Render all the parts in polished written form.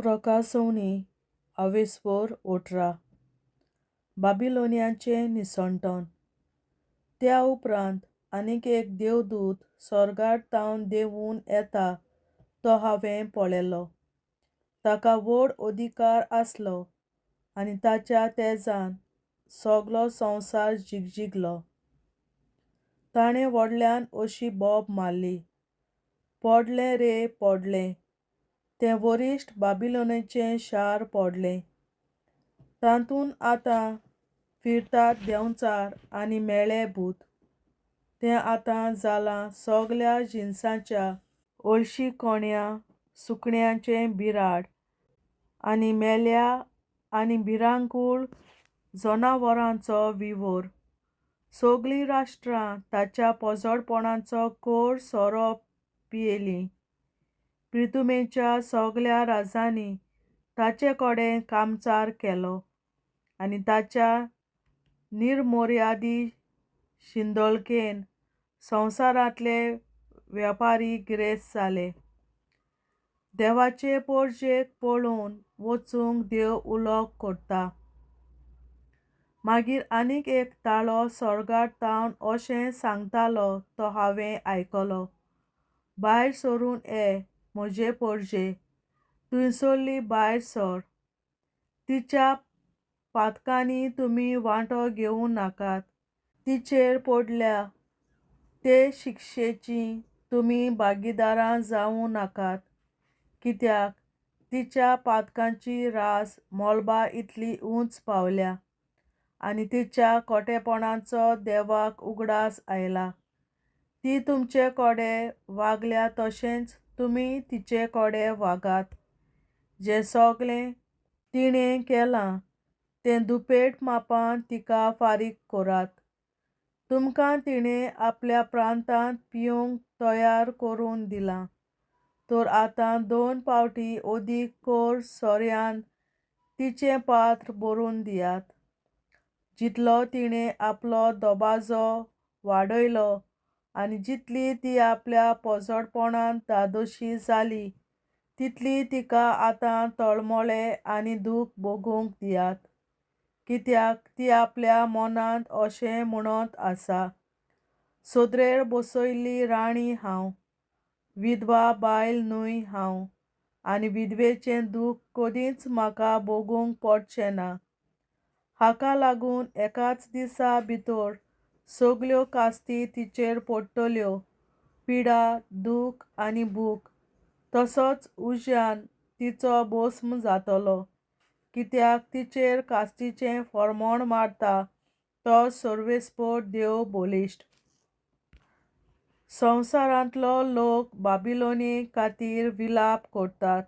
प्रकाशवणी आवेसवर ओठरा बाबिलोनियांचे निसंतण. त्या उपरांत आनीक एक देवदूत स्वर्गांत तावन देंवून येता तो हांवें पळयलो. ताका व्हड अधिकार आसलो आनी ताच्या तेजान सगलो संवसार जिगजिगलो. ताणें व्हडल्यान अशी बोब मारली, पडलें रे पडलें, तें वरिश्ठ बाबिलोनाचें शार पडलें. तातूंत आतां फिरतात देंवचार आनी मेळे भूत. तें आतां जालां सगल्या जिनसाच्या हळशिकोण्या सुकण्यांचें बिराड आनी मेल्या आनी भिरांकूळ जनावरांचो विवर. सगलीं राष्ट्रां ताच्या पोजडपणाचो कोर सोरो पियेलीं. पृथ्वीच्या सगल्या राजांनी ताचे कडेन कामचार केलो आनी ताच्या निर्मर्यादी शिंदोलकेन संवसारांतले वेपारी गिरेस्त जाले. देवाचे पर्जेक पळोवन वचूंक देव उलो करता. मागीर आनीक एक ताळो स्वर्गांत तावन अशें सांगतालो तो हांवें आयकलो, भायर सरून ये म्हजे पर्जे, थंयसरली भायर सर. तिच्या पातकांनी तुमी वांटो घेवं नाकात. तिचेर पडल्या ते शिक्षेचीं तुमी भागीदारां जावं नाकात, कित्याक तिच्या पातकांची रास मोलबा इतली उंच पावल्या आनी तिच्या खोटेपणाचो देवाक उगडास आयला. ती तुमचे कडेन वागल्या तशेंच तुमी तिचे कडेन वागात. जें सगलें तिणें केलां तें दुपेट मापान तिका फारीक करात. तुमकां तिणें आपल्या प्रांतांत पिवंक तयार करून दिलां, तर आतां 2 पावटी अदीक कोर सोऱ्यान तिचें पात्र भरून दियात. जितलो तिणें आपलो दबाजो वाडयलो आनी जितली ती आपल्या पोजडपणांत धादोशी जाली, तितली तिका आतां तळमळे आनी दूख भोगूंक दियात. कित्याक ती आपल्या मनांत अशें म्हणत आसा, सदरेर बसयल्ली राणी हांव, विधवा बायल न्हय हांव, आनी विधवेचें दूख कदींच म्हाका भोगूंक पडचें ना. हाका लागून एकाच दिसा भितर सगल्यो कास्ती तिचेर पडटल्यो, पिडा, दूख आनी भूक. तसोच उज्यान तिचो भस्म जातलो, कित्याक तिचेर कास्तीचें फर्मोण मारता तो सर्वेस्पर देव बलिश्ट. संवसारांतलो लोक बाबिलोने खातीर विलाप करतात.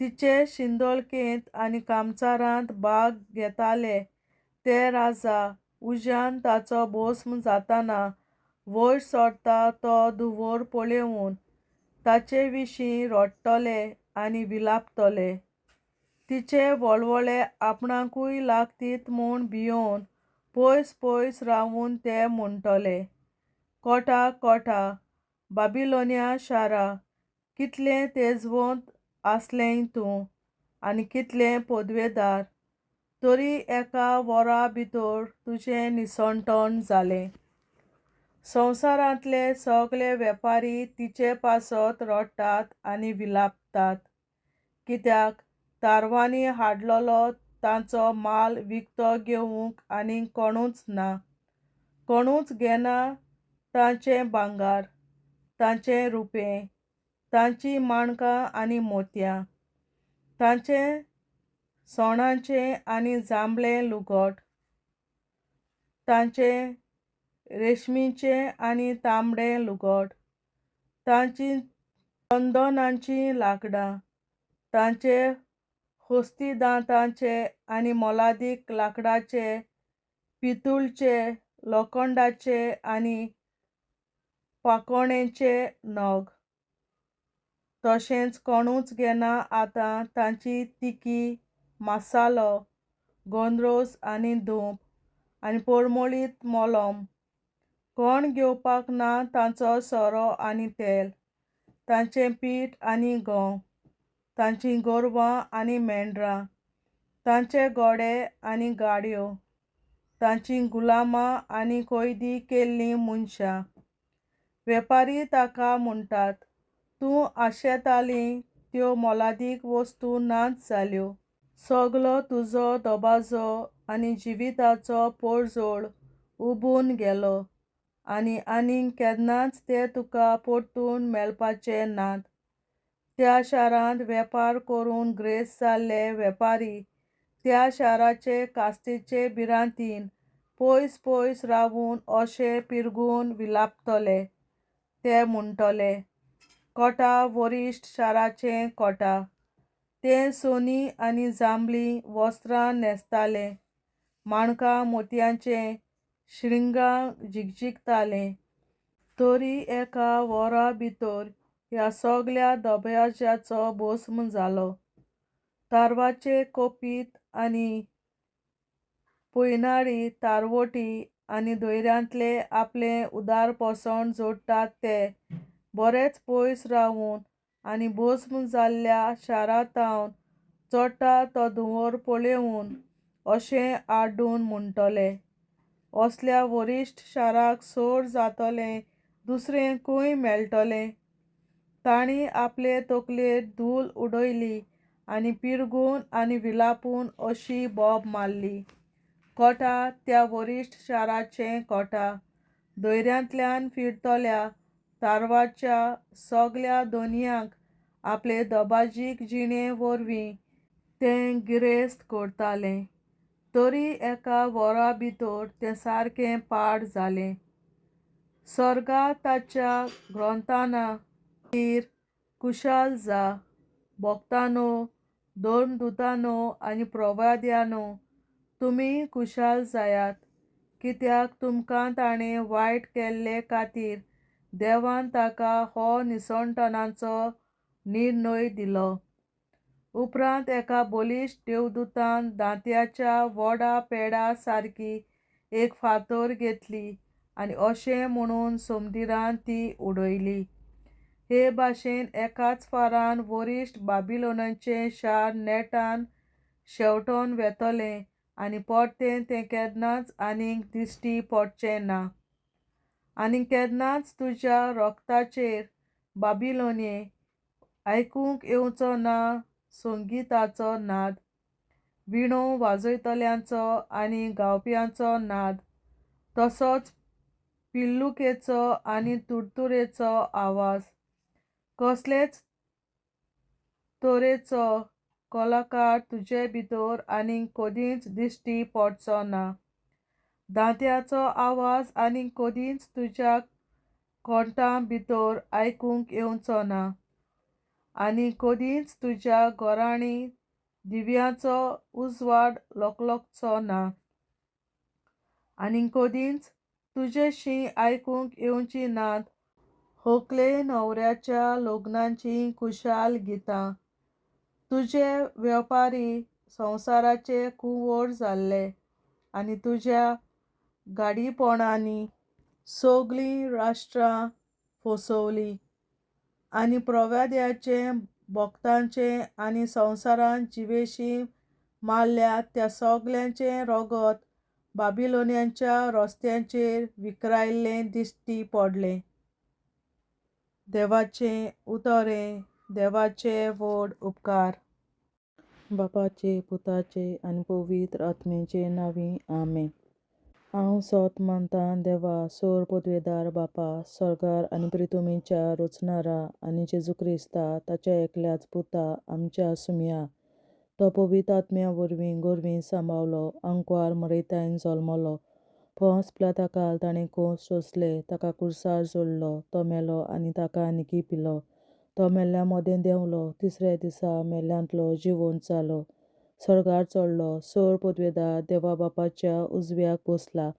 तिचे शिंदोलकेंत आनी कामचारांत भाग घेताले ते राजा उज्यान ताचो भस्म जातना वयर सरता तो धुंवर पळयोवन ताचे विशीं रडटले आनी विलापतले. तिचे व्हडवळे आपणाकूय लागतीत म्हूण भियोन पयस पयस रावून ते म्हणटले, कोटा कोटा, बाबिलोनिया शारा, कितलें तेजवंत आसलें तूं आनी कितलें पदवेदार, तरी एका वरा भितर तुजें निसंतण जालें. संवसारांतले सगले वेपारी तिचे पासत रडटात आनी विलापतात, कित्याक तारवांनी हाडलोलो तांचो माल विकतो घेवंक आनीक कोणूच ना. कोणूच घेना तांचें भांगार, तांचें रुपें, तांचीं माणकां आनी मोतयां, तांचें सोणाचें आनी जांबळें लुगट, तांचें रेशमीचें आनी तांबडें लुगट, तांचीं चंदनाचीं लांकडां, तांचे हस्तिदांताचे आनी मोलादीक लांकडाचे, पितूळचे, लोखंडाचे आनी पाकोणेचे नग. तशेंच कोणूच घेना आतां तांची तिकी, मसालो, गोंदरोस आनी धूप आनी परमळीत मोलोम. कोण घेवपाक ना तांचो सोरो आनी तेल, तांचें पीठ आनी गंव. तांचीं गोरवां आनी मेंढरां, तांचे घोडे आनी गाडयो, तांचीं गुलामां आनी कैदी केल्लीं मनशां. वेपारी ताका म्हणटात, तूं आशेताली त्यो मोलादीक वस्तू नाच जाल्यो. सगलो तुजो दबाजो आनी जिविताचो पडझड उबून गेलो आनी आनीक केन्नाच ते तुका परतून मेळपाचे नात. त्या शारांत वेपार करून ग्रेस्त जाल्ले वेपारी त्या शाराचे कास्तेचे भिरांतीन पयस पयस रावून अशे पिरगून विलापतले. ते म्हणटले, कोटा वरिश्ठ शाराचें कोटा. ते सोनी आनी जांबळी वस्त्रां न्हेसताले, माणकां मोतयांचें, श्रिंगां झिगझिगताले. तरी एका वरा भितर ह्या सगल्या दबाज्याचो भस्म जालो. तारवाचे कोपीत आनी पयनाळी तारवटी आनी दर्यांतले आपलें उदारपसण जोडटात ते बरेच पयस रावून आनी भस्म जाल्ल्या शारांतावन चडटा तो धुंवर पळयून अशें आड्डून म्हणटले, असल्या वरिश्ठ शाराक सोड जातलें दुसरें खंय मेळटलें. तांणी आपले तकलेर धूल उडयली आनी पिरगून आनी विलापून अशी बोब मारली, कोटा त्या वरिश्ठ शाराचें कोटा. दर्यांतल्यान फिरतल्या तारवाच्या सगल्या दोनयांक आपले दबाजीक जिणे वरवीं तें गिरेस्त करतालें. तरी एका वरा भितर तें सारकें पाड जालें. सर्गा ताच्या ग्रंथाना खातीर कुशाल जा. भक्तांनो, धर्मदूतांनो आनी प्रवाद्यांनो, तुमी कुशाल जायात, कित्याक तुमकां ताणें वायट केल्ले खातीर देवान ताका हो निसणटणाचो निर्णय दिलो. उपरांत एका बलिश्ट देवदूतान दांत्याच्या व्हडा पेडा सारकी एक फातर घेतली आनी अशें म्हणून समुद्रांत ती उडयली. हे भाशेन एकाच फारान वरिश्ठ बाबिलोनाचें शार नेटान शेंवटोन वेतलें आनी परतें तें केन्नाच आनीक दिश्टी पडचें ना. आनी केन्नाच तुज्या रोगताचेर, बाबिलोने, आयकूंक येवचो ना संगिताचो नाद, विणो वाजयतल्यांचो आनी गावप्यांचो नाद, तसोच पिल्लुकेचो आनी तुडतुडेचो आवाज. कसलेच तरेचो कलाकार तुजे भितर आनीक कदींच दिश्टी पडचो ना. दांत्याचो आवाज आनीक कदींच तुज्या कोंठां भितर आयकूंक येवचो ना. आनी कदींच तुज्या घरांनी दिव्यांचो उजवाड लोकलोकचो ना. आनी कदींच तुजेशीं आयकूंक येवचीं नात व्हंकले न्हवऱ्याच्या लग्नाचीं कुशाल गितां. तुजे वेपारी संवसाराचे कुंवड जाल्ले आनी तुज्या गाडीपणांनी सगलीं राष्ट्रां फसवलीं. आनी प्रवाद्याचें, भक्तांचें आनी संवसारांत जिवेशीं मारल्या त्या सगल्यांचें रगत बाबिलोनाच्या रस्त्यांचेर विखरायिल्लें दिश्टी पडलें. देवाचें उतरें. देवाचे व्हड उपकार. बापाचे, पुताचे आनी पवित्र आत्म्याचे नांवीं आमेन. हांव सोत मानतां देवा, सोर पदवेदार बापा, सर्गार आनी पृथ्वीच्या रचणारा आनी जेजू क्रिस्ता ताच्या एकल्याच पुता आमच्या सुम्या. तो पवित्र आत्म्या वरवीं गोरवीं सांबाळलो, आंकवार मरयतायन जल्मलो. पोंस पिलाताकाल ताणें कोंस सोंसले, ताका क्रुसार जोडलो, तो मेलो आनी ताका निखिपिलो. तो मेल्ल्या मोदें देंवलो, तिसऱ्या दिसा मेल्ल्यांतलो जिवंत जालो, सर्गार चडलो, सोर पदवेदार देवा बापाच्या उजव्याक बसला,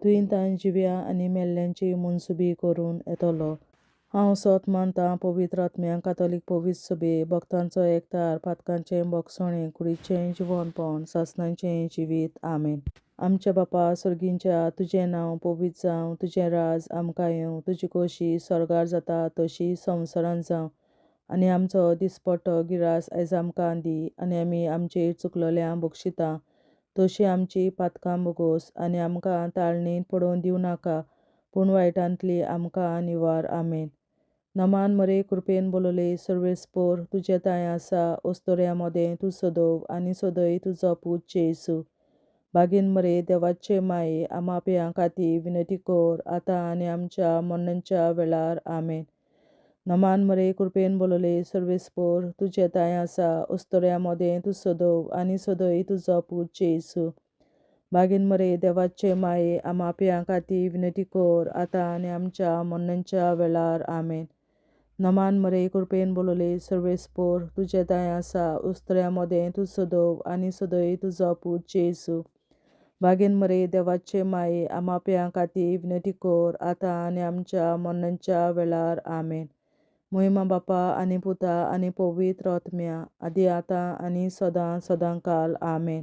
थंय तांण जिव्या आनी मेल्ल्यांची मनसुबी करून येतलो. हांव सोत मानतां पवित्र आत्म्यांक, कातोलीक पवित्र सभे, भक्तांचो एकठार, पातकांचें भोगसणें, कुडीचें जिवंतपण, सासणाचें जिवीत. आमेन. आमच्या बापा सर्गींच्या, तुजें नांव पवित्र जावं, तुजें राज आमकां येवं, तुजी खोशी सर्गार जाता तशी संवसारांत जावं. आनी आमचो दिसपट्टो गिरास आयज आमकां दी, आनी आमी आमचेर चुकलोल्यांक बक्षिता, तशी आमची पातकां बोगोस आनी आमकां ताळणेंत पडोवन दिवं नाका, पूण वायटांतली आमकां निवार. आमेन. नमान मरे कृपेन बोलोले सर्वेस्पोर, तुजे ताय आसा ओस्तोऱ्या मोदें तूं सोदोव आनी सोदय तुजो पूत जेसू. बागीन मरे देवाचे माये आमा पियां खातीर विनंती कोर, आतां आनी आमच्या मरणाच्या वेळार. आमेन. नमान मरे कृपेन बोलोले सर्वेस्पोर, तुजे ताय आसा ओस्तोऱ्या मोदें तूं सोदोव आनी सोदय तुजो पूत जेसू. बागीन मरे देवाचे माये आमा पियां खातीर विनंती कोर, आतां आनी आमच्या मरणाच्या वेळार. आमेन. नमान मरे कृपेन बोलोले सर्वेस्पोर, तुजे ताय आसा ओस्तोऱ्या मोदें तूं सोदोव आनी सोदय तुजो पूत जेसू. बागीन मरे देवाचे माये आमा पियां खातीर विनंती कोर, आतां आनी आमच्या मरणाच्या वेळार. आमेन. महिमा बापा आनी पुता आनी पवित्र आत्म्या, आदी आतां आनी सदां सदांकाल. आमेन.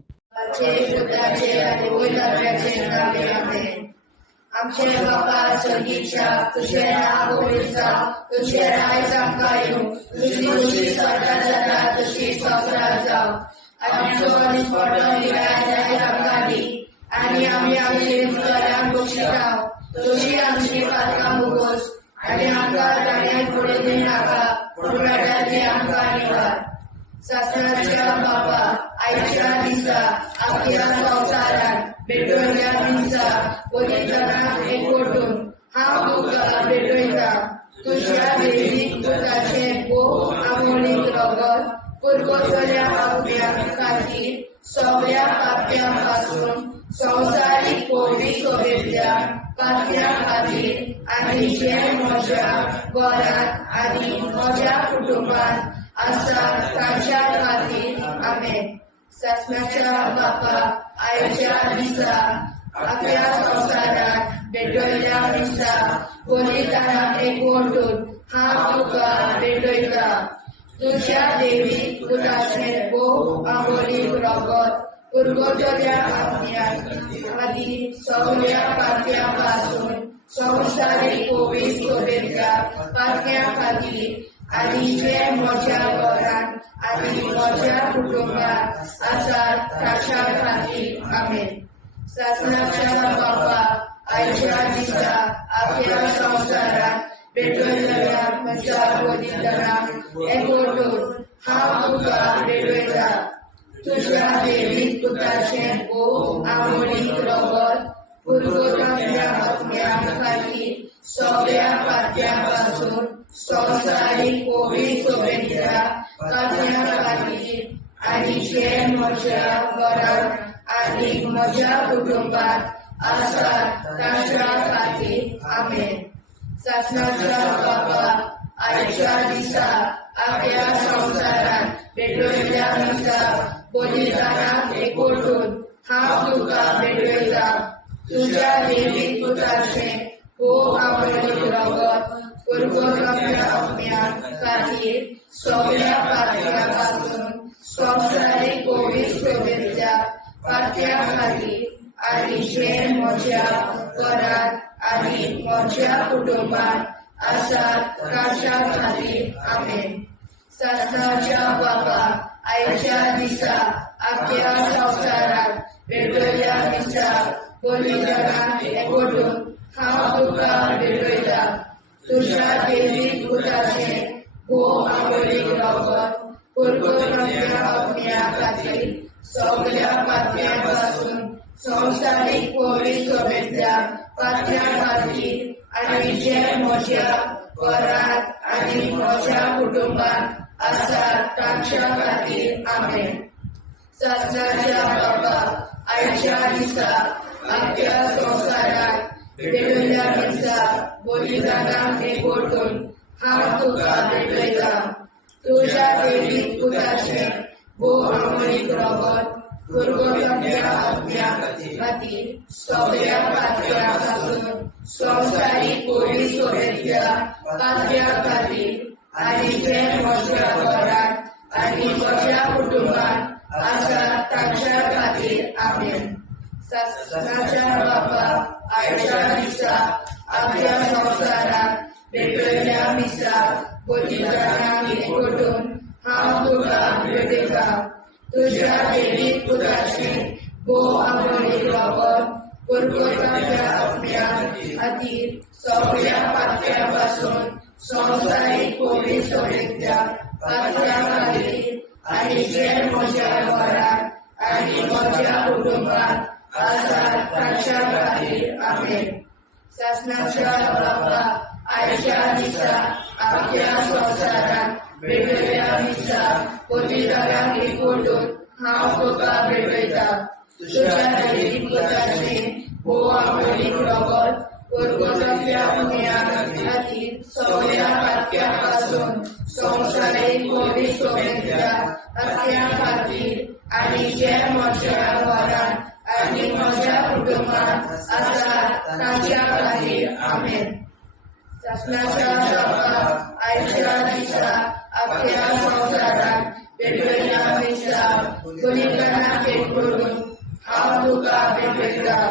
आमचे बापा स्वर्गीच्या, तुझे नाव पवित्र जावं, तुझे राज आमकां येवं, तुजी खुशी स्वर्गांत जाता तशी संवसारांत जावं. आनी आमचो दिसपट्टो गिरास आयज आमकां दी, आनी आमी आमचे चुकलोल्यांक बक्षिता, तशी आमची पातकां बोगोस आनी आमकां ताळणेंत पडोवन दिवं नाका, पूण वायटांतली आमकां निवार. सासणाच्या बापा, आयच्या दिसा आपल्या संवसारांत भेटवयल्या दिसा पवित्रांक एकवटून हांव तुका भेटयता. तुज्या दैवीक पुताचें भोव आमोणीक रगत पुरगोसल्या आत्म्या खातीर सगळ्या पाप्यां पासून संवसारीक पवित्र सोबेतल्या पाप्यां खातीर आनी जे म्हज्या घरांत आनी म्हज्या कुटुंबांत आसा तांच्या खातीर. आमेन. सासणाच्या बापा, आयच्या दिसा आपल्या संवसारांत भेटवयल्या दिसा पवित्रांक एकवटून हांव तुका भेटयता. तुज्या दैवीक पुताचें भोव आमोणीक रगत पुरगोसल्या आत्म्या खातीर सगळ्या पाप्यां पासून संवसारीक पवित्र सोबेतल्या पाप्यां खातीर आनी जे म्हज्या घरांत आनी म्हज्या कुटुंबांत आसात तांच्या खातीर. आमेन. सासणाच्या बापा, आयच्या दिसा आपल्या संवसारांत भेटवयल्या म्हज्या पवित्रांक एकवटून हांव तुका भेटयता. तुज्या दैवीक पुताचें भोव आमोणीक रगत पुरगोसल्या आत्म्या खातीर सगळ्या पाप्यां पासून संवसारीक पवित्र सोबेतल्या पाप्यां खातीर आनी जे म्हज्या घरांत आनी म्हज्या कुटुंबांत आसात तांच्या खातीर. आमेन. सासणाच्या बापा, आयच्या दिसा आपल्या संवसारांत भेटवयल्या दिसा पवित्रांक एकवटून हांव तुका भेटयता. तुज्या दैवीक पुताचें भोव आमोणीक रगत पुरगोसल्या आत्म्या खातीर सगळ्या पाप्यां पासून संवसारीक पवित्र सोबेतल्या पाप्यां खातीर आनी जे म्हज्या घरांत आनी म्हज्या कुटुंबांत आसात तांच्या खातीर. आमेन. सासणाच्या बापा, आयच्या दिसा आपल्या संवसारांत भेटवयल्या दिसा पवित्रांक एकवटून हांव तुका भेटयता. तुज्या दैवीक पुताचें भोव आमोणीक रगत पुरगोसल्या आत्म्या खातीर सगळ्या पाप्यां पासून संवसारीक पवित्र सोबेतल्या पाप्यां खातीर आनी जे म्हज्या घरांत आनी म्हज्या कुटुंबांत आसात तांच्या खातीर. आमेन. सासणाच्या बापा, आयच्या दिसा आपल्या संवसारांत भेटवयल्या दिसा पवित्रांक एकवटून हांव तुका भेटयता. तुज्या दैवीक पुताचें भोव आमोणीक रगत पुरगोसल्या आत्म्या खातीर सगळ्या पाप्यां पासून संवसारीक पवित्र सोबेतल्या पाप्यां खातीर आनी जे म्हज्या घरांत आनी म्हज्या कुटुंबांत आसात तांच्या खातीर. आमेन. सासणाच्या बापा, आयच्या दिसा आपल्या संवसारांत वेगवेगळ्या मिसाक पवित्रांक एकवटून हांव तुका भेटयता तुज्या देवीक पुताचे भोव आमोणीक लागून पुरगोताच्या आपल्या खातीर सगळ्या पातळ्यां पासून संवसारीक कोवीड सोबेतल्या पातळ्यां खातीर आनी जे म्हज्या घरांत आनी म्हज्या कुटुंबांत आसात तांच्या खातीर आमेन. शासनाच्या बाबा आयच्या दिसा आपल्या संवसारांत वेगवेगळ्या दिसा पवित्रांक एकवटून हांव तुका भेटयता तुज्या दैवीक पुताचे भोव आमोणीक रगत पुरगोताच्या पुण्या खातीर सगळ्या पातळ्यां पासून संवसारीक कोवीड सोबेतल्या पातळ्यां खातीर आनी जे म्हज्या घरांत आनी म्हज्या कुटुंबांत आसात तांच्या खातीर आमेन. शासनाच्या बाबा आयच्या दिसा आपल्या संवसारांत वेगवेगळ्या दिसा पवित्रांक एकवटून हांव तुका भेटयता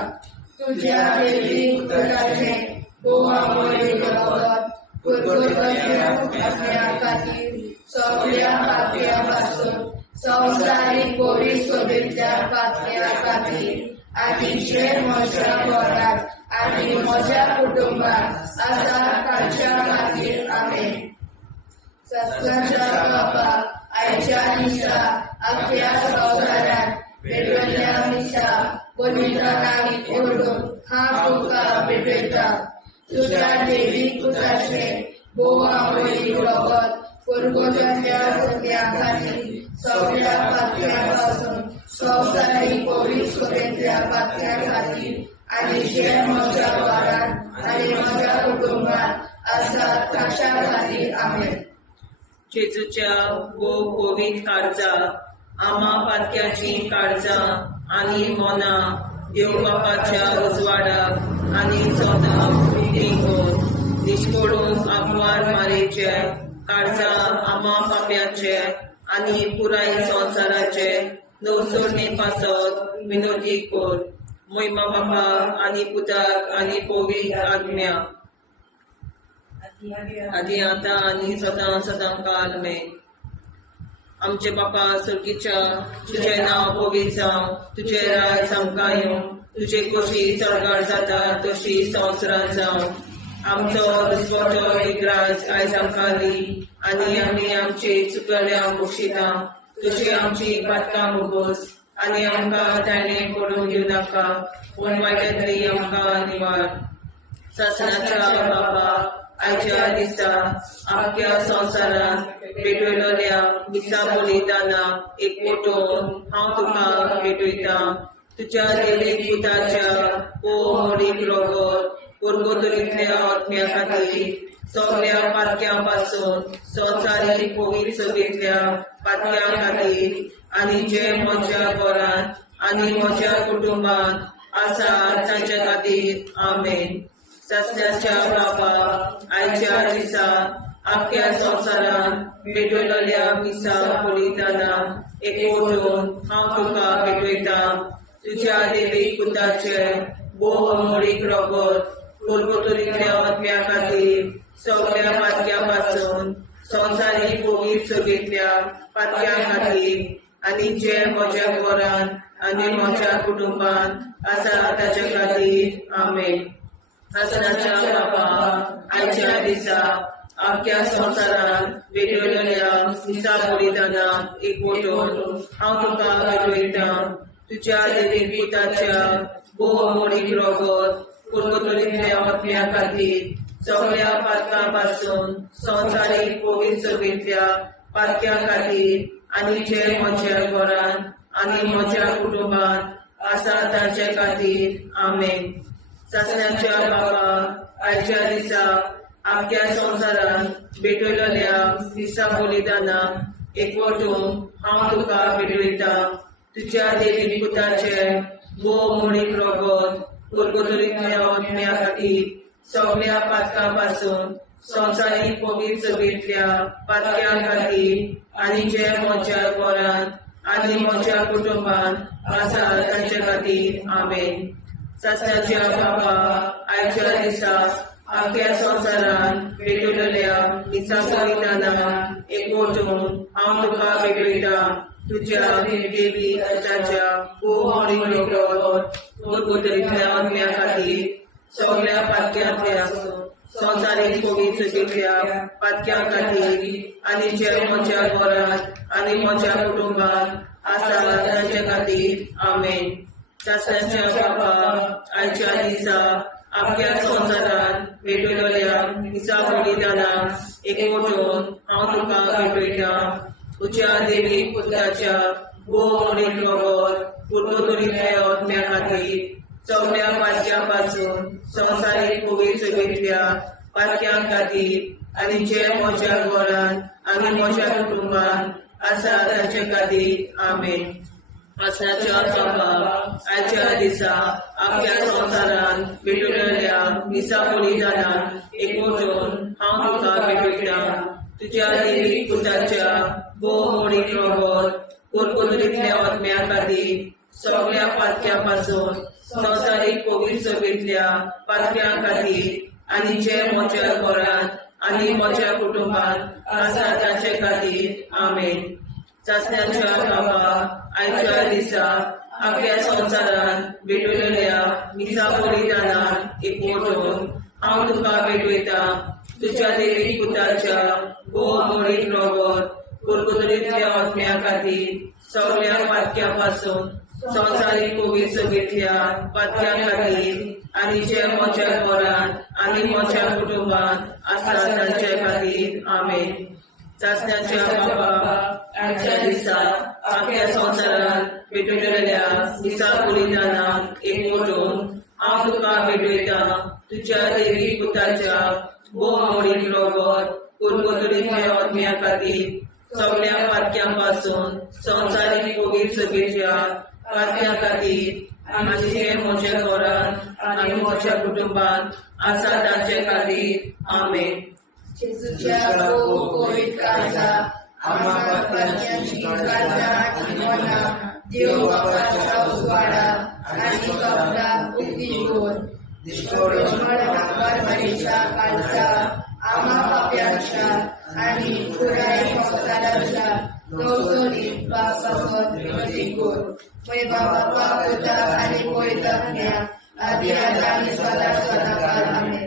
तुज्या दैवीक पुताचे भोव आमोणीक रगत पुरगोताच्या पुण्या खातीर सगळ्या पातळ्यां पासून संवसारीक कोवीड सोबेतल्या पातळ्यां खातीर आनी जे म्हज्या घरांत आनी म्हज्या कुटुंबांत आसात तांच्या खातीर आमेन. शासनाच्या बाबा आयच्या दिसा आपल्या संवसारांत वेगवेगळ्या दिसा पवित्रांक एकवटून हांव तुका भेटयता तुज्या दैवीक पुताचे भोव आमोणीक रगत पुरगोताच्या पुण्या खातीर सगळ्या पातळ्यां पासून संवसारीक कोवीड सोबेतल्या पातळ्यां खातीर आनी जे म्हज्या घरांत आनी म्हज्या कुटुंबांत आसात तांच्या खातीर आमेन. जेजूच्या भोव कोवीड काळजां आमा पातक्याची काळजां आनी मोना देव बापाच्या उजवाडाक आनी सोदाक विलीन निश्कोडून आग्वार मारेचे काळजां आमा पाप्याचे आनी पुराय संवसाराचे नवसोडणे पासत विनोदी कोर महिमा बापा आनी पुताक आनी पवित्र आत्म्या आदी आतां आनी सदां सदां काल आमेन. आमचे बापा सर्गीच्या तुजें नांव पवित्र जावं तुजें राज आमकां येवं तुजे कशी चडगाड जाता तशी संवसारांत जावं आमचो दिसवटो विग्राज आयज आमकां दी आनी आमी आमचे चुकल्यांक बक्षिता तशी आमची पातकां मुगोस आनी आमकां ताणें पडूंक दिवं नाका पूण वायटांतली आमकां निवार. शासनाच्या बाबा आयच्या दिसा आख्या संवसारांत भेटयलोल्या दिसा बलिदानाक एकवटून हांव तुका भेटयता तुज्या दैवीक पुताच्या भोव आमोणीक रगत पुरगोताच्या आत्म्या खातीर सगळ्या पातक्यां पासून संवसारीक कोवीड सोबेतल्या पातक्यां खातीर आनी जे म्हज्या घरांत आनी म्हज्या कुटुंबांत आसात तांच्या खातीर आमेन. शासनाच्या बाबा आयच्या दिसा आख्या संवसारांत भेटयलोल्या दिसा बलिदानाक एकवटून हांव तुका भेटयता तुज्या दैवीक पुताचे भोव आमोणीक रगत पुरगोताच्या आत्म्या खातीर सगळ्या पातक्यां पासून संवसारीक कोवीड सोबेतल्या पातक्यां खातीर आनी जे म्हज्या घरांत आनी म्हज्या कुटुंबांत आसा ताच्या खातीर आमेन. शासनाच्या बाबा आयच्या दिसा आख्या संवसारांत भेटयलोल्या दिसा बलिदानाक एकवटून हांव तुका भेटयता तुज्या दैवीक पुताच्या भोव आमोणीक रगत पुरगोताच्या आत्म्या खातीर सगळ्या पातकां पासून संवसारीक कोवीड सोबेतल्या पातक्यां खातीर आनी जे म्हज्या घरांत आनी म्हज्या कुटुंबांत आसा तांच्या खातीर आमेन. शासनाच्या बाबा आयच्या दिसा आख्या संवसारांत भेटयलोल्या दिसा बलिदानाक एकवटून हांव तुका भेटयता तुज्या दैवीक पुताचे भोव आमोणीक रगत पुरगोताच्या आत्म्या खातीर सगळ्या पातकां पासून संवसारीक कोवीड सोबेतल्या पातक्यां खातीर आनी जे म्हज्या घरांत आनी म्हज्या कुटुंबांत आसा तांच्या खातीर आमेन. शासनाच्या बाबा आयच्या दिसा आख्या संवसारान भेटलेल्या मिसा बलिदानाक एकवटून हांव तुका भेटयता तुज्या देवी पुताच्या गुरगुतरीतल्या आत्म्या खातीर सगळ्या पातक्यांतल्या संवसारीक पवित्रतेच्या पातक्यां खातीर आनी जे म्हज्या घरांत आनी म्हज्या कुटुंबांत आसा तांचे खातीर आमेन. शास्त्राच्या बाबा आयच्या दिसा आख्या संवसारान भेटलेल्या मिसा बलिदानाक एकवटून हांव तुका भेटयता तुज्या देवी पुताच्या गुरगुतरीतल्या आत्म्या खातीर सगळ्या पातक्यां पासून संवसारीक पवित्रतेच्या पातक्यां खातीर आनी जे म्हज्या घरांत आनी म्हज्या कुटुंबांत आसा तांचे खातीर आमेन. आसाच्या बाबा आयच्या दिसा आख्या संवसारान भेटलेल्या मिसा बलिदानाक एकवटून हांव तुका भेटयता तुज्या देवी पुताच्या गुरगुतरीतल्या आत्म्या खातीर सगळ्या पातक्यां पासून संवसारीक पवित्रतेच्या पातक्यां खातीर आनी जे म्हज्या घरांत आनी म्हज्या कुटुंबांत आसा तांचे खातीर आमेन. चाचण्याच्या बाबा आयच्या दिसा आख्या संवसारान भेटलेल्या मिसा बलिदानाक एकवटून हांव तुका भेटयता तुज्या देवी पुताच्या गुरगुतरीतल्या आत्म्या खातीर सगळ्या पातक्यां पासून संवसारीक पवित्रतेच्या पातक्यां खातीर आनी जे म्हज्या घरांत आनी म्हज्या कुटुंबांत आसा तांचे खातीर आमेन. चाचण्याच्या बाबा आयच्या दिसा आख्या संवसारान भेटलेल्या मिसा बलिदानाक एकवटून हांव तुका भेटयता तुज्या देवी पुताच्या गुरगुतरीतल्या आत्म्या खातीर सगळ्या पातक्यां पासून संवसारीक पवित्रतेच्या पातक्यां खातीर आनी जे म्हज्या घरांत आनी म्हज्या कुटुंबांत आसा तांचे खातीर आमेन. जेजूच्या पवित्र काळजा आम्हा पातकांची काळजा आनी मना देव बापाच्या उजवाडा आनी कपडा उक्ती करून परमेच्या काळजा आम्हा पाप्यांच्या आनी पुराय संवसाराच्या नवसोनीत पापासोन विनती कर. मैबा बापा पुता आनी पवित्रात्म्या आदी आनी सदा सदाकाळ आमेन.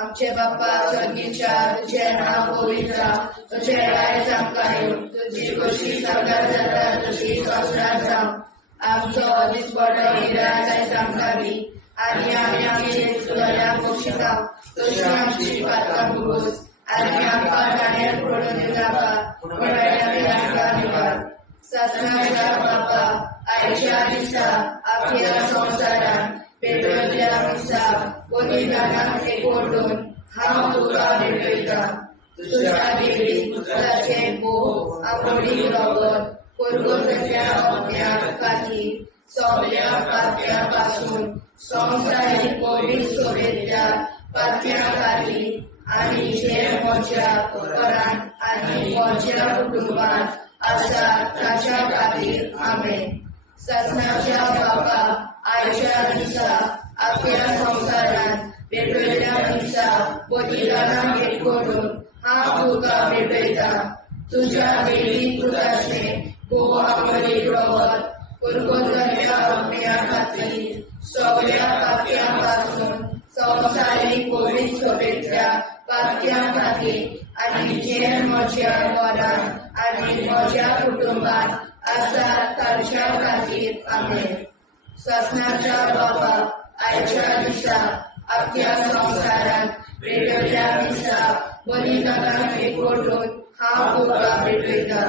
आमचे बापा स्वर्गीच्या तुझे नाव पवित्र तुझे राय चमकायो तुझी कशी सगळ्यात जाता तशी संवसारात जावं. आमचो दिसपडो हिराय आमकां दी आनी आमी आमचे सुदाऱ्यांक बक्षिसा तशी आमची पातकां भोगोस आनी आमकां गाण्यार पडून नाका पूण आमकां निवार. ससनाच्या बापा आयच्या दिसा आख्या संवसारान भेटलेल्या मिसा बलिदानाक एकवटून हांव तुका भेटयता तुज्या देवी पुताचे भोव आवडी रगत गुरगुतरीतल्या आत्म्या खातीर सगळ्या पातक्यां पासून संवसारीक पवित्रतेच्या पातक्यां खातीर आनी जे म्हज्या घरांत आनी म्हज्या कुटुंबांत आसा ताच्या खातीर आमेन. ससनाच्या बापा आयच्या दिसा आख्या संवसारान भेटलेल्या मिसा बलिदानाक एकवटून हांव तुका भेटयता तुज्या देवी पुताचे आवडी रगत गुरगुतरीतल्या आत्म्या खातीर सगळ्या पातक्यां पासून संवसारीक पवित्रतेच्या पातक्यां खातीर आनी जे म्हज्या घरांत आनी म्हज्या कुटुंबांत आसा तांच्या खातीर आमेन. ससनाच्या बापा आयच्या दिसा आख्या संवसारान भेटलेल्या मिसा बलिदानाक एकवटून हांव तुका भेटयता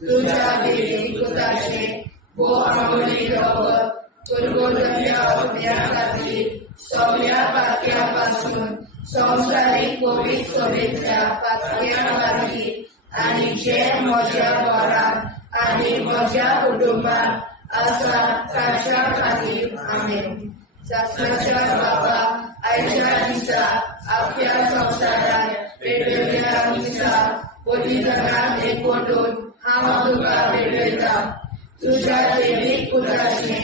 तुज्या देवी पुताचे आवडी रगत गुरगुतरीतल्या आत्म्या खातीर सगळ्या पातक्यां पासून संवसारीक पवित्रतेच्या पातक्यां खातीर आनी जे म्हज्या घरांत आनी म्हज्या कुटुंबांत आसा तांच्या खातीर आमेन. ससनाच्या बापा आयच्या दिसा आख्या संवसारान भेटलेल्या मिसा बलिदानाक एकवटून हांव तुका भेटयता तुज्या देवी पुताचे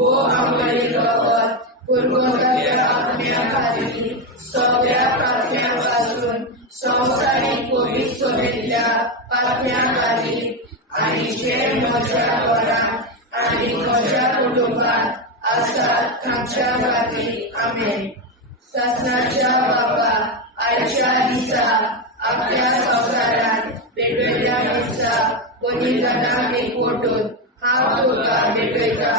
आवडी रगत गुरगुतरीतल्या आत्म्या खातीर सगळ्या पातळ्यांपासून संवसारीक पवित्र सभेतल्या पातळ्यां खातीर आनी जे म्हज्या घरांत आनी म्हज्या कुटुंबांत आसात तांच्या खातीर आमेन. शासनाच्या बाबा, आयच्या दिसा आपल्या संवसारांत वेगवेगळ्या दिसा बलिदानाक एकवटून हांव तुका भेटयता.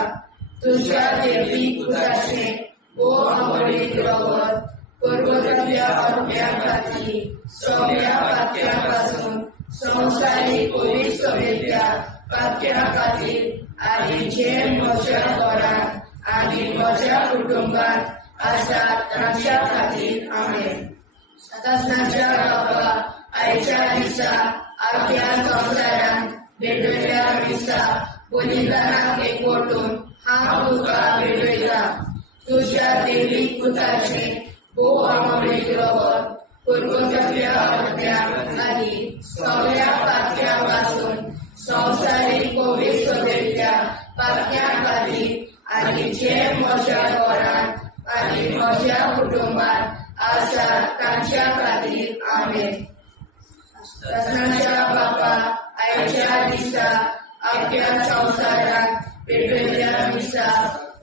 तुज्या देवीक पुताचें भोव आवडीक रगत पर्वतांतल्या आत्म्यां खातीर सगळ्या पातळ्यां पासून संवसारीक पवित्र सभेतल्या पातळ्यां खातीर आनी जे म्हज्या घरांत आनी म्हज्या कुटुंबांत आसात तांच्या खातीर आमेन. शासनाच्या बाबा, आयच्या दिसा आपल्या संवसारांत वेगवेगळ्या दिसा बलिदानाक एकवटून हांव तुका भेटयता. तुज्या देवीक पुताचें भोव आवडीक रगत पर्वतांतल्या आत्म्यां आनी सगळ्या पातळ्यां पासून संवसारीक पवित्र सभेतल्या पातळ्यां खातीर आनी जे म्हज्या घरांत आनी म्हज्या कुटुंबांत आसात तांच्या खातीर आमेन. शासनाच्या बाबा, आयच्या दिसा आपल्या संवसारांत वेगवेगळ्या दिसा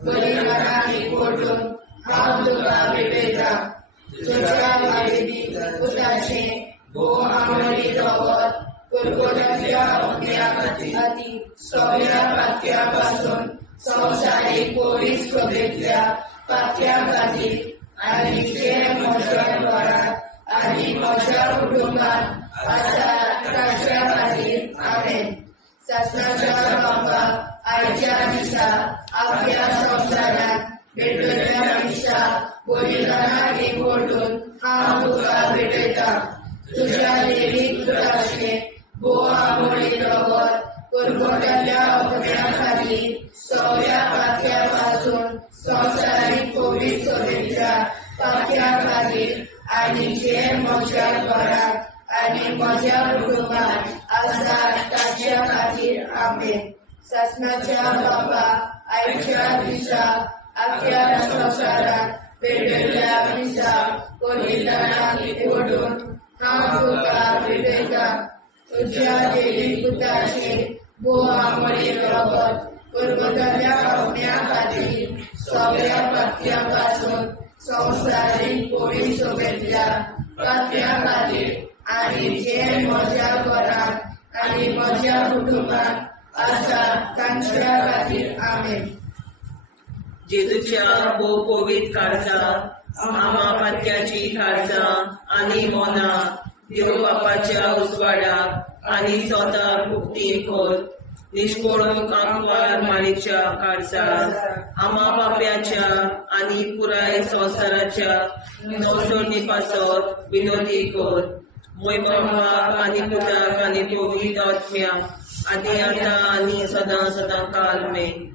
बलिदानाक एकवटून हांव तुका भेटयता. तुज्या देवीक पुताचें भोव आवडीक रगत पर्वतांतल्या आत्म्यां खातीर सगळ्या पातळ्यां पासून संवसारीक पवित्र सभेतल्या पातळ्यां खातीर आनी जे म्हज्या घरांत आनी म्हज्या कुटुंबांत आसात तांच्या खातीर आमेन. शासनाच्या बाबा, आयच्या दिसा आपल्या संवसारांत वेगवेगळ्या दिसा बलिदानाक एकवटून हांव तुका भेटयता. तुज्या देवीक पुताचें भोव आवडीक रगत पर्वतांतल्या आत्म्यां खातीर सगळ्या पातळ्यां पासून संवसारीक पवित्र सभेतल्या पातळ्यां खातीर आनी जे म्हज्या घरांत आनी म्हज्या कुटुंबांत आसात तांच्या खातीर आमेन. शासनाच्या बाबा, आयच्या दिसा आपल्या संवसारांत वेगवेगळ्या दिसा बलिदानाक एकवटून हांव तुका भेटयता. तुज्या देवीक पुताचें भोव आवडीक रगत पर्वतांतल्या आत्म्यां खातीर सगळ्या पातळ्यां पासून संवसारीक पवित्र सभेतल्या पातळ्यां खातीर आनी जे म्हज्या घरांत आनी म्हज्या कुटुंबांत आसात तांच्या खातीर आमेन. जेजूच्या भोव पवित्र काळजां, आमा पात्याची काळजां आनी मोना देव बापाच्या उजवाडाक आनी स्वताक मुक्ती कोर. निष्कोळूक आंकवार माळेच्या काळजां, आमा बाप्याच्या आनी पुराय संवसाराच्या नवसोडणी पासत विनोदी कोर. मोय बापाक आनी पुताक आनी पवित्र आत्म्याक आदी आतां आनी सदां सदां काल मेन.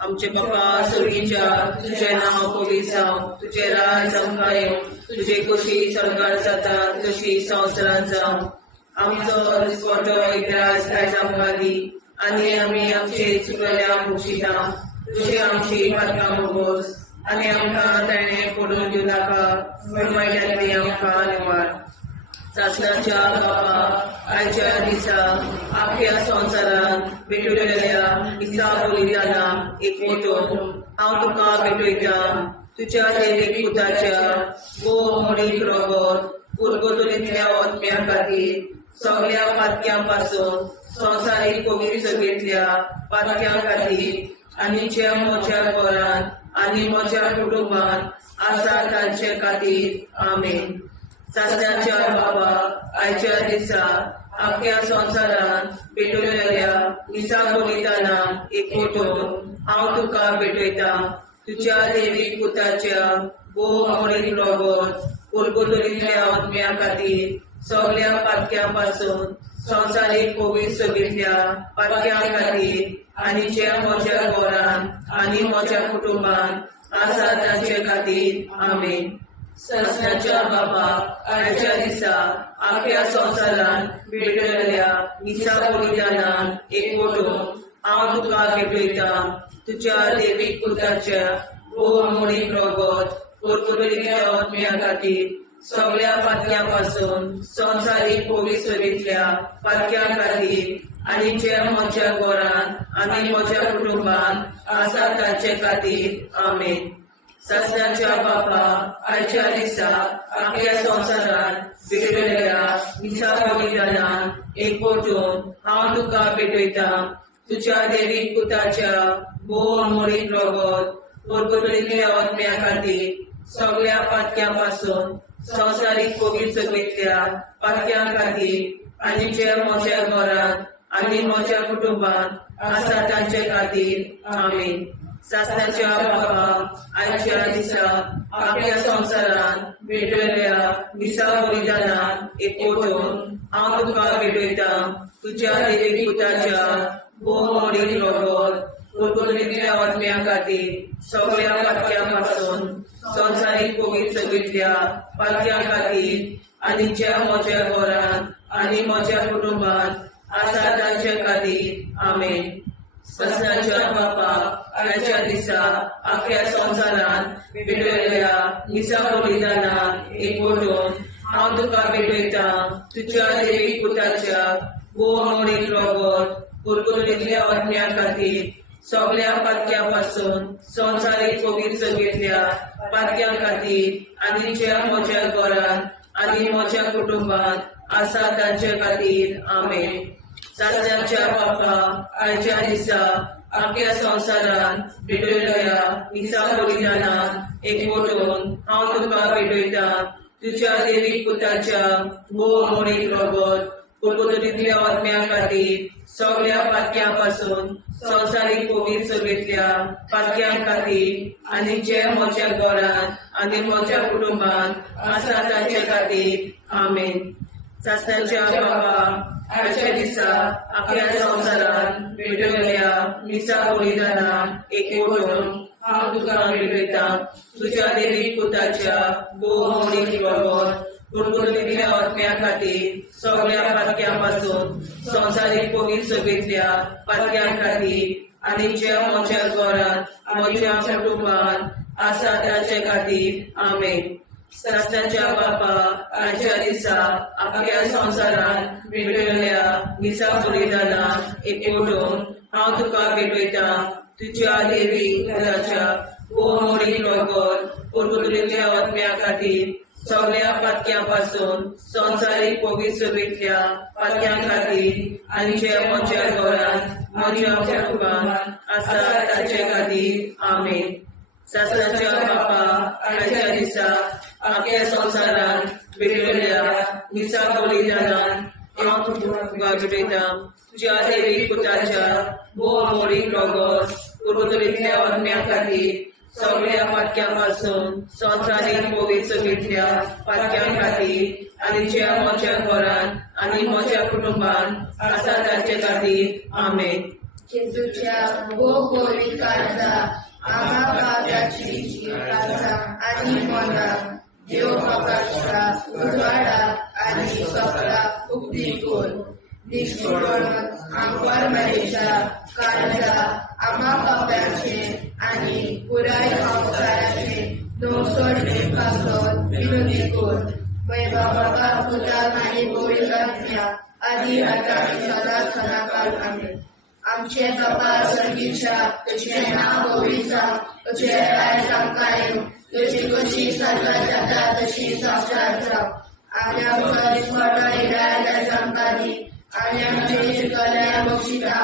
आमचे बापा स्वर्गीच्या, तुझें नांव पवित्र जावं, तुजें राज आमकां येवं, तुजी कशी स्वर्गार जाता तशी संवसारांत जावं. आमचो दिसवटो एकदांच आयज आमकां दी आनी आमी आमचे चुकयल्यांक बक्षिता. तुजी आमची पातकां भोगोस आनी आमकां ताणें पडून दिवं नाका, पण वायट्यांतली आमकां निवार. शासनाच्या बाबा, आयच्या दिसा आपल्या संवसारांत भेटयलेल्या दिसा बलिदानाक एकवटून हांव तुका भेटयता. तुज्या देवीक पुताच्या भोव आवडीक रगत पर्वतांतल्या आत्म्यां खातीर सगळ्या पातळ्यां पासून संवसारीक पवित्र सभेतल्या पातळ्यां खातीर आनी जे म्हज्या घरांत आनी म्हज्या कुटुंबांत आसात तांचे खातीर आमेन. शासनाच्या बाबा, आयच्या दिसा आपल्या संवसारांत भेटयलेल्या दिसा बलिदानाक एकवटून हांव तुका भेटयता. तुज्या देवीक पुताच्या भोव आवडीक रगत पर्वतांतल्या आत्म्यां खातीर सगळ्या पातळ्यां पासून संवसारीक पवित्र सभेतल्या पातळ्यां खातीर आनी जे म्हज्या घरांत आनी म्हज्या कुटुंबांत आसात तांचे खातीर आमेन. शासनाच्या बाबा, आयच्या दिसा आपल्या संवसारांत भेटयलेल्या दिसा बलिदानाक एकवटून हांव तुका भेटयता. तुज्या देवीक पुताच्या भोव आवडीक रगत कुरकुरीतल्या आत्म्या खातीर सगळ्या पातक्यां संवसारीक फोगी सोबीतल्या पातक्यां खातीर आनी जे म्हज्या घरांत आनी म्हज्या कुटुंबांत आसा तांचे खातीर आमेन. सस्याच्या बापा, आयच्या दिसा आख्या संवसारांत भितरल्या दिसा बलिदानान एकवटून हांव तुका भेटयता. तुज्या देवीक पुताच्या भोव अमोलीक रगत कुरकुरीतल्या आत्म्या खातीर सगळ्या पातक्यां संवसारीक फोगी सोबीतल्या पातक्यां खातीर आनी जे म्हज्या घरांत आनी म्हज्या कुटुंबांत आसा तांचे खातीर आमेन. सासणाच्या बापा, आयच्या दिसा आख्या संवसारांत भेटयल्या दिसा बलिदानान एकवटून हांव तुका भेटयता. तुज्या देवीक पुताच्या भोव अमोलीक रगत कुरकुरीतल्या आत्म्या खातीर सगळ्या पातक्यां संवसारीक फोगी सोबीतल्या पातक्यां खातीर आनी ज्या म्हज्या घरांत आनी म्हज्या कुटुंबांत आसा तांचे खातीर आमेन. सस्याच्या बापा, आयच्या दिसा आख्या संवसारांत भेटयल्या दिसा बलिदानान एकवटून हांव तुका भेटयता. तुज्या देवीक पुताच्या भोव अमोलीक रगत कुरकुरीतल्या आत्म्या खातीर सगळ्या पातक्यां संवसारीक फोगी सोबीतल्या पातक्यां खातीर आनी ज्या म्हज्या घरांत आनी म्हज्या कुटुंबांत आसा तांचे खातीर आमेन. सस्याच्या बापा, आयच्या दिसा आख्या संवसारांत भेटयल्या दिसा बलिदानान एकवटून हांव तुका भेटयता. तुज्या देवीक पुताच्या भोव अमोलीक रगत कुरकुरीतल्या आत्म्या खातीर सगळ्या पातक्यां संवसारीक फोगी सोबीतल्या पातक्यां खातीर आनी जे म्हज्या घरांत आनी म्हज्या कुटुंबांत आसा तांचे खातीर आमेन. सस्याच्या बापा, आयच्या दिसा आख्या संवसारांत भेटयल्या दिसा बलिदानान एकवटून हांव तुका भेटयता. तुज्या देवीक पुताच्या भोव अमोलीक रगत कुरकुरीतल्या आत्म्या खातीर सगळ्या पातक्यां संवसारीक फोगी सोबीतल्या पातक्यां खातीर आनी जे म्हज्या घरांत म्हज्या कुटुंबांत आसा तांचे खातीर आमेन. सस्याच्या बापा, आयच्या दिसा आख्या संवसारांत भेटयल्या दिसा बलिदानान एकवटून हांव तुका भेटयता. तुज्या देवीक पुताच्या भोव अमोलीक रगत कुरकुरीतल्या आत्म्या खातीर सगळ्या पातक्यां संवसारीक फोगी सोबीतल्या पातक्यां खातीर आनी जे म्हज्या घरांत म्हज्या कुटुंबांत आसा तांचे खातीर आमेन. सस्याच्या बापा, आयच्या दिसा आख्या संवसारांत भेटयल्या दिसा बलिदानान हांव तुका भेटयता. तुज्या देवीक पुताच्या भोव अमोलीक रगत कुरकुरीतल्या आत्म्या खातीर सगळ्या पातक्यां संवसारीक फोगी सोबीतल्या पातक्यां खातीर आनी जे म्हज्या घरांत आनी म्हज्या कुटुंबांत आसा तांचे खातीर आमेन. जेजूच्या भोव पवित्र काळजा आम्हा पावजाची जीवाचा आनी मोगाक देव प्रकाशा उजवाडा आनी सपला उक्ती कोर. निष्ठुरण आमकां मरेच्या काळजा आम्हा पाप्यांचे आनी पुराय संवसाराचे नवसोडणे पासत विनोदी कोर. बाबा पुताक आनी पवित्र आत्म्या आदी आतां आनी सदांच सदांकाळ आमेन. आमचे बाबा सर्गीच्या तुझे नाव पवित्र तुझे राय आमकां तुझी कशी सजा जाता तशी संस्कार जाव. आनी आमकां दिसपडो राय आमकां दी आनी आमचे शिकल्या बक्षिता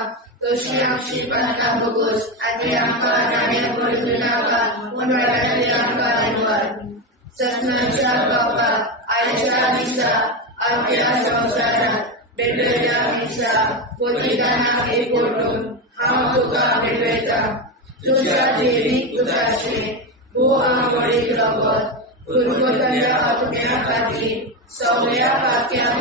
तशी आमची प्रार्थना बगोस आनी आमकां नाणे पडूं नाका पूण वाटायले आमकां निवार. सस्नाच्या बापा, आयच्या दिसा आख्या संवसारांत भेटयल्या दिसा बलिदानाक एकवटून हांव तुका भेटयता. तुज्या देवीक पुताचे भोव अमोलीक रगत कुरकुरीतल्या आत्म्या खातीर सगळ्या पातक्यां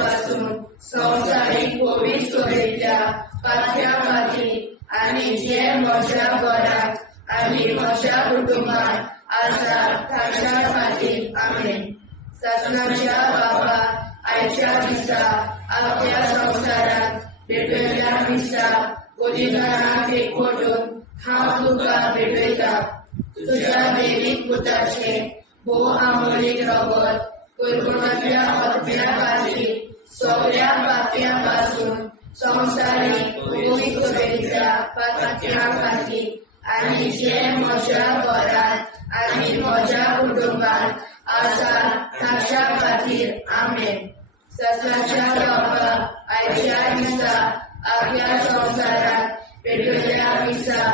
संवसारीक फोगी सोबीतल्या पातक्यां खातीर आनी जे म्हज्या घरांत आनी म्हज्या कुटुंबांत आसा तांच्या खातीर आमेन. सस्नाच्या बापा, आयच्या दिसा आख्या संवसारांत भेटयल्या दिसा बलिदानाक एकवटून हांव तुका भेटयता. तुज्या देवीक पुताचे भो आमोलीक रगत कुरकुरातल्या आत्म्या खातीर सगळ्या पाप्यांपासून संवसारीक पवित्रतेच्या पातळ्या खातीर आनी जे म्हज्या घरांत आनी म्हज्या कुटुंबात आसा ताच्या खातीर आमेन. सत्याच्या बाबा आयच्या दिसा आख्या संवसारात पेटयल्या दिसा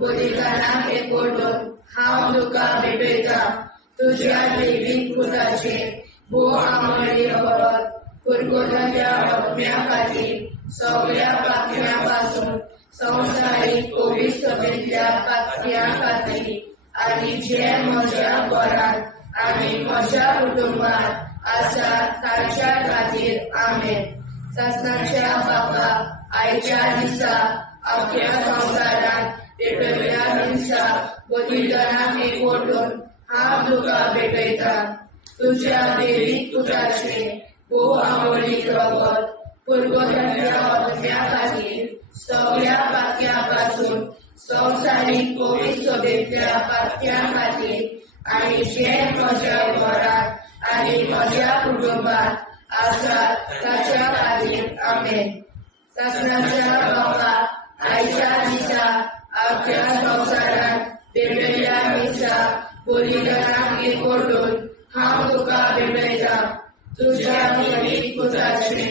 बलिदानाक एकवटून हांव तुका भेटयता तुज्या दैवीक पुताचे भो आमोली रगत कुरकुरातल्या आत्म्या खातीर सगळ्या पाप्यांपासून संवसारीक पवित्रतेच्या पातळ्या खातीर आनी जे म्हज्या घरांत आनी म्हज्या कुटुंबात आसा ताच्या खातीर आमेन. सत्याच्या बाबा आयच्या दिसा आख्या संवसारात पेटयल्या दिसा बलिदानाक एकवटून हांव तुका भेटयता तुज्या दैवीक पुताचे भो आमोली रगत कुरकुरातल्या आत्म्या खातीर सगळ्या पाप्यांपासून संवसारीक पवित्रतेच्या पातळ्या खातीर आनी जे म्हज्या घरांत आनी म्हज्या कुटुंबात आसा ताच्या खातीर आमेन. सत्याच्या बाबा आयच्या दिसा आख्या संवसारात पेटयल्या दिसा बलिदानाक एकवटून हांव तुका भेटयता तुज्या दैवीक पुताचे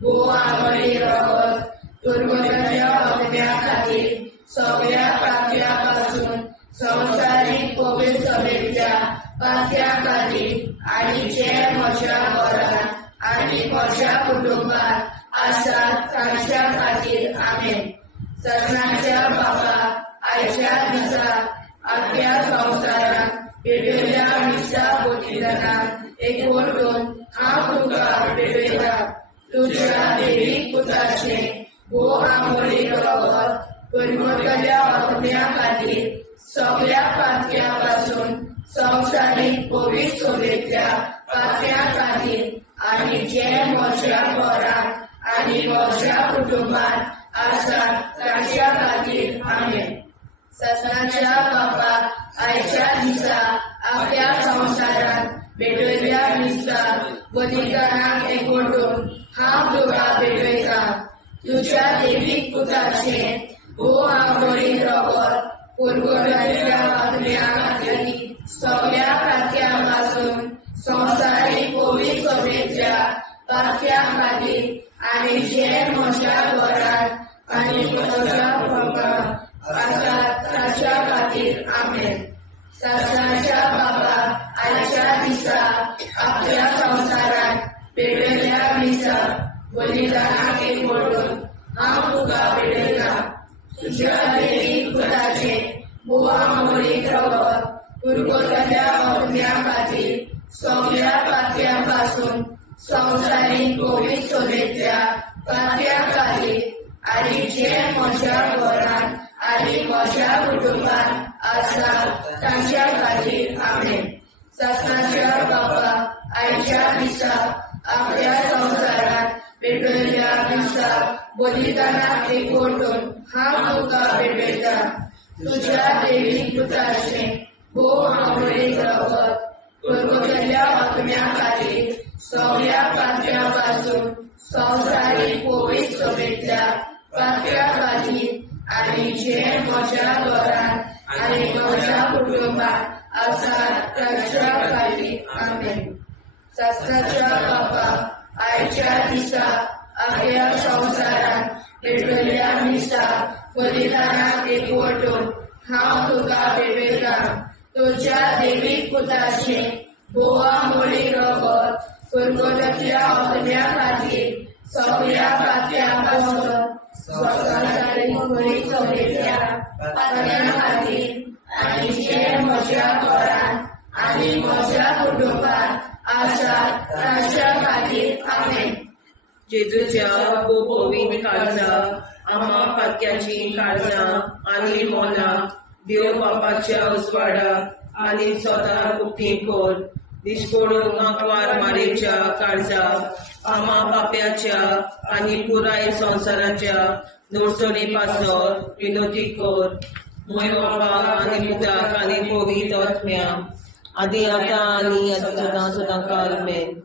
भो आमोली रगत कुरकुरातल्या आत्म्या खातीर सगळ्या पाप्यांपासून संवसारीक पवित्रतेच्या पातळ्या खातीर आनी जे म्हज्या घरांत आनी म्हज्या कुटुंबात आसा ताच्या खातीर आमेन. सत्याच्या बाबा आयच्या दिसा आख्या संवसारात पेटयल्या दिसा बलिदानाक एकवटून हांव तुका भेटयता तुज्या दैवीक पुताचे भो आमोली रगत कुरकुरातल्या आत्म्या खातीर सगळ्या पाप्यांपासून संवसारीक पवित्रतेच्या पातळ्या खातीर आनी जे म्हज्या घरांत आनी म्हज्या कुटुंबात आसा ताच्या खातीर आमेन. सत्याच्या बाबा आयच्या दिसा आख्या संवसारात पेटयल्या दिसा बलिदानाक एकवटून हांव तुका भेटयता तुज्या दैवीक पुताचे भो आमोली रगत कुरकुरातल्या आत्म्या खातीर सगळ्या पाप्यांपासून संवसारीक पवित्रतेच्या पातळ्या खातीर आनी जे म्हज्या घरांत आनी म्हज्या कुटुंबात आसा ताच्या खातीर आमेन. सत्याच्या बाबा आयच्या दिसा आख्या संवसारात पेटयल्या दिसा बलिदानाक एकवटून हांव तुका भेटयता तुज्या दैवीक पुताचे भो आमोली रगत कुरकुरातल्या आत्म्या खातीर सगळ्या पाप्यांपासून संवसारीक पवित्रतेच्या पातळ्या खातीर आनी जे म्हज्या घरांत आनी म्हज्या कुटुंबात आसा ताच्या खातीर आमेन. सत्याच्या बाबा आयच्या दिसा आख्या संवसारात पेटयल्या दिसा बलिदानाक एकवटून हांव तुका भेटयता तुज्या दैवीक पुताचे भो आमोली रगत कुरकुरातल्या आत्म्या खातीर सगळ्या पाप्यांपासून संवसारीक पवित्रतेच्या पातळ्या खातीर आनी जे म्हज्या घरांत आनी म्हज्या कुटुंबात आसा ताच्या खातीर आमेन. सत्याच्या बाबा आयच्या दिसा आख्या संवसारात पेटयल्या दिसा बलिदानाक एकवटून हांव तुका भेटयता तुज्या दैवीक पुताचे भो आमोली रगत कुरकुरातल्या आत्म्या खातीर सगळ्या पाप्यांपासून संवसारीक पवित्रतेच्या पातळ्या खातीर आनी जे म्हज्या घरांत आनी म्हज्या कुटुंबात आसा ताच्या खातीर आमेन. जेजूच्या पवित्र काळजा आम्हा पातक्याची काळजां आनी मोना देव बापाच्या उजवाडाक आनी स्वता उक्ती कोर दिसपडून आंकवार मारेच्या काळजा आम्हा पाप्याच्या आनी पुराय संवसाराच्या नोडसणी पासर विनोदी कोर मोय बाबा आनी मुदाक आनी पवित्र आत्म्या आदी आता आणि सदां सदां काल आमेन.